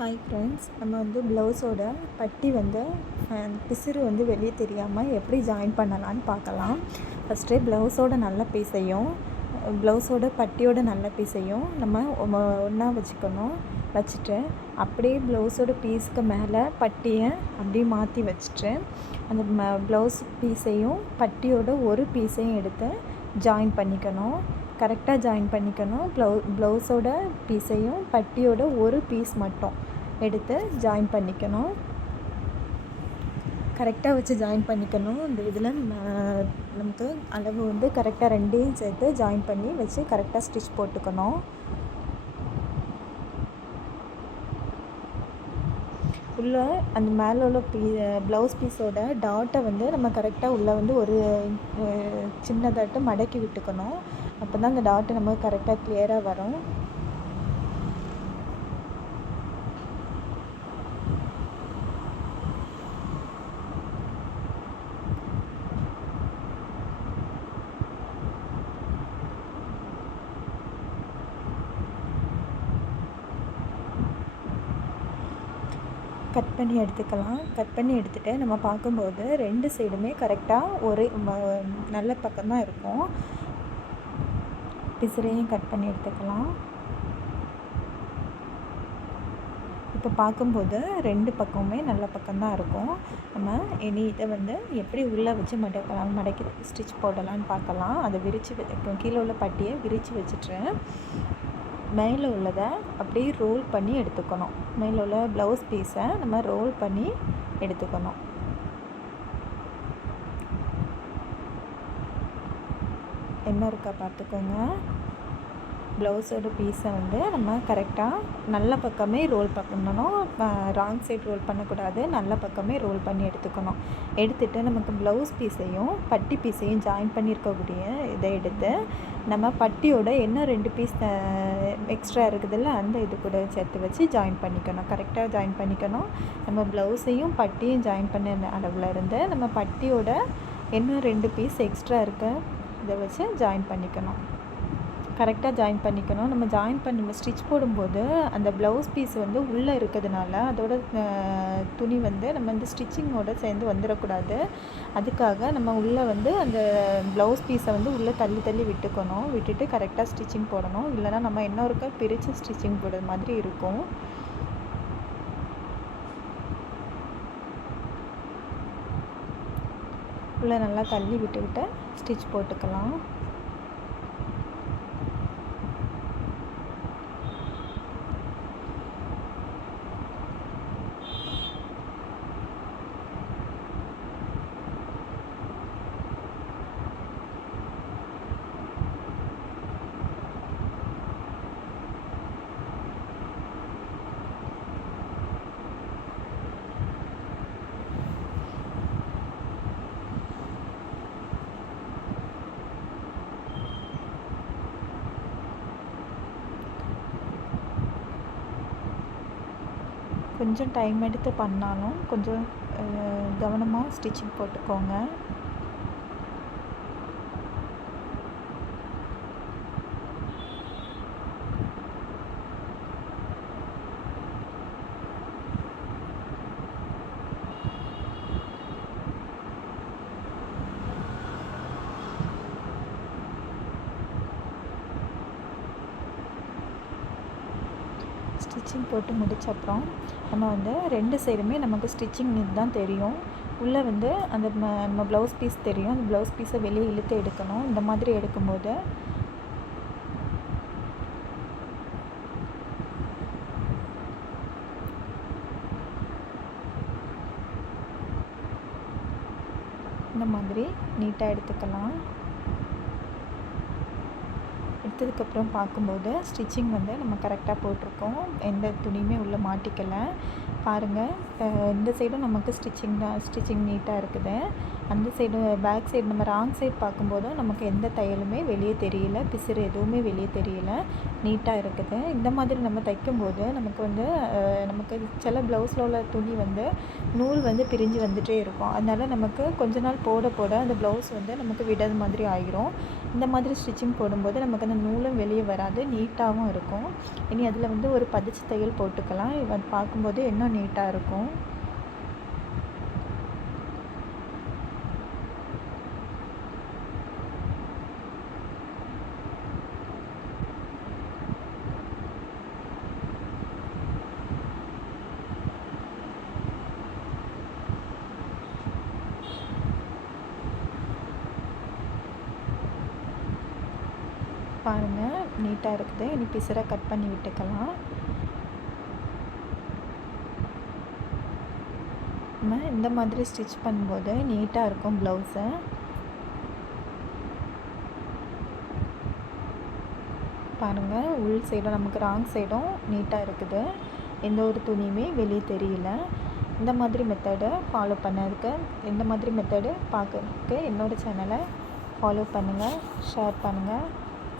Hi friends நம்ம வந்து ப்ளவுஸோட பட்டி வந்து பிசுறு பிசிறு வந்து வெளியே தெரியாமல் எப்படி ஜாயின் பண்ணலான்னு பார்க்கலாம். ஃபஸ்ட்டு ப்ளவுஸோட நல்ல பீஸையும் ப்ளவுஸோட பட்டியோட நல்ல பீஸையும் நம்ம ஒன்றா வச்சுக்கணும். வச்சுட்டு அப்படியே ப்ளவுஸோட பீஸ்க்கு மேலே பட்டியை அப்படியே மாற்றி வச்சுட்டு அந்த ப்ளவுஸ் பீஸையும் பட்டியோட ஒரு பீஸையும் எடுத்து ஜாயின் பண்ணிக்கணும். கரெக்டாக ஜாயின் பண்ணிக்கணும். ப்ளவு ப்ளவுஸோட பீஸையும் பட்டியோட ஒரு பீஸ் மட்டும். எடுத்து ஜாயின் பண்ணிக்கணும். கரெக்டாக வச்சு ஜாயின் பண்ணிக்கணும். இந்த இதில் நமக்கு அளவு வந்து கரெக்டாக ரெண்டையும் சேர்த்து ஜாயின் பண்ணி வச்சு கரெக்டாக ஸ்டிச் போட்டுக்கணும். உள்ளே அந்த மேலே உள்ள பீ ப்ளவுஸ் பீஸோட டாட்டை வந்து நம்ம கரெக்டாக உள்ளே வந்து ஒரு சின்னதாட்டை சின்னதாட்டு மடக்கி விட்டுக்கணும். அப்போ தான் அந்த டாட்டு நமக்கு கரெக்டாக கிளியராக வரும். கட் பண்ணி எடுத்துக்கலாம். கட் பண்ணி எடுத்துகிட்டு நம்ம பார்க்கும்போது ரெண்டு சைடுமே கரெக்டாக ஒரே நல்ல பக்கம்தான் இருக்கும். பிசிறையும் கட் பண்ணி எடுத்துக்கலாம். இப்போ பார்க்கும்போது ரெண்டு பக்கமுமே நல்ல பக்கம்தான் இருக்கும். நம்ம இனி இதை வந்து எப்படி உள்ளே வச்சு மடக்கலாம் மடக்கி ஸ்டிச் போடலான்னு பார்க்கலாம். அதை விரித்து கீழே உள்ள பட்டியை விரித்து வச்சுட்டு மேலே உள்ளதை அப்படியே ரோல் பண்ணி எடுத்துக்கணும். மேலே உள்ள ப்ளவுஸ் பீஸை நம்ம ரோல் பண்ணி எடுத்துக்கணும். என்ன இருக்கா பார்த்துக்கோங்க. ப்ளவுஸோட பீஸை வந்து நம்ம கரெக்டாக நல்ல பக்கமே ரோல் பண்ணணும். ராங் சைடு ரோல் பண்ணக்கூடாது. நல்ல பக்கமே ரோல் பண்ணி எடுத்துக்கணும். எடுத்துட்டு நமக்கு ப்ளவுஸ் பீஸையும் பட்டி பீஸையும் ஜாயின் பண்ணியிருக்கக்கூடிய இதை எடுத்து நம்ம பட்டியோட என்ன ரெண்டு பீஸ் எக்ஸ்ட்ரா இருக்குதுல்ல அந்த இது கூட சேர்த்து வச்சு ஜாயின் பண்ணிக்கணும். கரெக்டாக ஜாயின் பண்ணிக்கணும். நம்ம ப்ளவுஸையும் பட்டியும் ஜாயின் பண்ண அளவில் இருந்து நம்ம பட்டியோட என்ன ரெண்டு பீஸ் எக்ஸ்ட்ரா இருக்க இதை வச்சு ஜாயின் பண்ணிக்கணும். கரெக்டாக ஜாயின் பண்ணிக்கணும். நம்ம ஜாயின் பண்ணி ஸ்டிச் போடும்போது அந்த ப்ளவுஸ் பீஸ் வந்து உள்ளே இருக்கிறதுனால அதோட துணி வந்து நம்ம வந்து ஸ்டிச்சிங்கோட சேர்ந்து வந்துடக்கூடாது. அதுக்காக நம்ம உள்ளே வந்து அந்த ப்ளவுஸ் பீஸை வந்து உள்ளே தள்ளி தள்ளி விட்டுக்கணும். விட்டுட்டு கரெக்டாக ஸ்டிச்சிங் போடணும். இல்லைன்னா நம்ம இன்னொருக்க பிரித்து ஸ்டிச்சிங் போடுற மாதிரி இருக்கும். உள்ளே நல்லா தள்ளி விட்டுக்கிட்டு ஸ்டிச் போட்டுக்கலாம். கொஞ்சம் டைம் எடுத்து பண்ணாலும் கொஞ்சம் கவனமாக ஸ்டிச்சிங் போட்டுக்கோங்க. ஸ்டிச்சிங் போட்டு முடிச்ச அப்புறம் நம்ம வந்து ரெண்டு சைடுமே நமக்கு ஸ்டிச்சிங் தான் தெரியும். உள்ளே வந்து அந்த நம்ம ப்ளவுஸ் பீஸ் தெரியும். அந்த ப்ளவுஸ் பீஸை வெளியே இழுத்து எடுக்கணும். இந்த மாதிரி எடுக்கும்போது இந்த மாதிரி நீட்டாக எடுத்துக்கலாம். எடுத்ததுக்கப்புறம் பார்க்கும்போது ஸ்டிச்சிங் வந்து நம்ம கரெக்டாக போட்டிருக்கோம். எந்த துணியுமே உள்ளே மாட்டிக்கலை. பாருங்கள் இந்த சைடும் நமக்கு ஸ்டிச்சிங் தான் ஸ்டிச்சிங் நீட்டாக இருக்குது. அந்த சைடு பேக் சைடு நம்ம ராங் சைடு பார்க்கும்போதும் நமக்கு எந்த தையலுமே வெளியே தெரியல. பிசுறு எதுவுமே வெளியே தெரியல. நீட்டாக இருக்குது. இந்த மாதிரி நம்ம தைக்கும்போது நமக்கு வந்து நமக்கு சில ப்ளவுஸில் உள்ள துணி வந்து நூல் வந்து பிரிஞ்சு வந்துகிட்டே இருக்கும். அதனால் நமக்கு கொஞ்ச நாள் போட போட அந்த ப்ளவுஸ் வந்து நமக்கு விடாத மாதிரி ஆகிரும் இந்த மாதிரி ஸ்டிச்சிங் போடும்போது நமக்கு அந்த நூலும் வெளியே வராது நீட்டாகவும் இருக்கும். இனி அதில் வந்து ஒரு பதிச்சு தையல் போட்டுக்கலாம். இவன் பார்க்கும்போது இன்னும் நீட்டாக இருக்கும். பாருங்கள் நீட்டாக இருக்குது. இனி பிசரை கட் பண்ணி விட்டுக்கலாம். நம்ம இந்த மாதிரி ஸ்டிச் பண்ணும்போது நீட்டாக இருக்கும் ப்ளவுஸை பாருங்கள் உள் சைடும் நமக்கு ராங் சைடும் நீட்டாக இருக்குது. எந்த ஒரு துணியுமே வெளியே தெரியல. இந்த மாதிரி மெத்தடை ஃபாலோ பண்ணதுக்கு இந்த மாதிரி மெத்தடு பார்க்கறதுக்கு என்னோடய சேனலை ஃபாலோ பண்ணுங்கள் ஷேர் பண்ணுங்கள்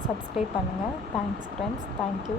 சப்ஸ்கிரைப் பண்ணுங்கள் தேங்க்ஸ் ஃப்ரெண்ட்ஸ் தேங்க்யூ